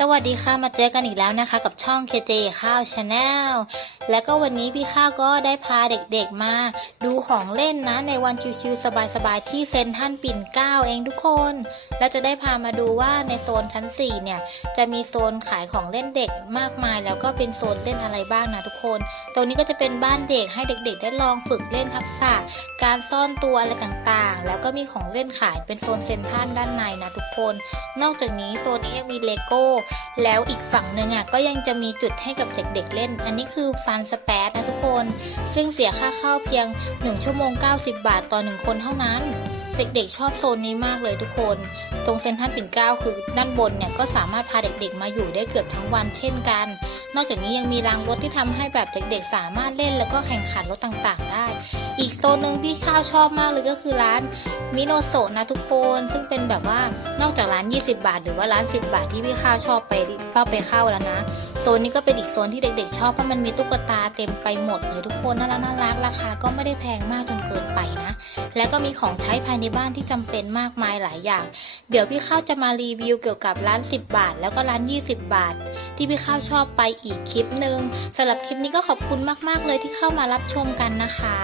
สวัสดีค่ะมาเจอกันอีกแล้วนะคะ กับช่อง KJ ข้าวชาแนลและก็วันนี้พี่ข้าวก็ได้พาเด็กๆมาดูของเล่นนะ ในวันชิวๆสบายๆที่เซนทันปิ่นเก้าเองทุกคน และจะได้พามาดูว่าในโซนชั้น 4 เนี่ย จะมีโซนขายของเล่นเด็กมากมาย แล้วก็เป็นโซนเล่นอะไรบ้างนะทุกคน ตรงนี้ก็จะเป็นบ้านเด็กให้เด็กๆ ได้ลองฝึกเล่นทักษะ การซ่อนตัวอะไรต่างๆ แล้วก็มีของเล่นขายเป็นโซนเซนทันด้านในนะทุกคน นอกจากนี้โซนนี้ยังมีเลโก้แล้วอีกฝั่งหนึ่งอะก็ยังจะมีจุดให้กับเด็กๆเล่น อันนี้คือฟันสเปซนะทุกคน ซึ่งเสียค่าเข้าเพียง 1 ชั่วโมง 90 บาทต่อ 1 คนเท่านั้น เด็กๆชอบโซนนี้มากเลยทุกคน ตรงเซนทรัลปิ่นเกล้าคือด้านบนเนี่ยก็สามารถพาเด็กๆ มาอยู่ได้เกือบทั้งวันเช่นกัน นอกจากนี้ยังมีรางรถที่ทำให้แบบเด็กๆ สามารถเล่นแล้วก็แข่งขันรถต่างๆ ได้ อีกโซนหนึ่งพี่ข้าวชอบมากเลยก็คือร้านมิโนโซะนะทุกคนซึ่งเป็นแบบว่านอกจากร้าน 20 บาท หรือว่าร้าน 10 บาทที่พี่ข้าวชอบไปป้าไปเข้าแล้วนะ โซนนี้ก็เป็นอีกโซนที่เด็กๆ ชอบเพราะมันมีตุ๊กตาเต็มไปหมดเลยทุกคนน่ารักน่ารักราคาก็ไม่ได้แพงมากจนเกินไปนะ แล้วก็มีของใช้ภายในบ้านที่จำเป็นมากมายหลายอย่าง เดี๋ยวพี่ข้าวจะมารีวิวเกี่ยวกับร้าน 10 บาท แล้วก็ร้าน 20 บาท ที่พี่ข้าวชอบไปอีกคลิปหนึ่งสำหรับคลิปนี้ก็ขอบคุณมากๆเลยที่เข้ามารับชมกันนะคะ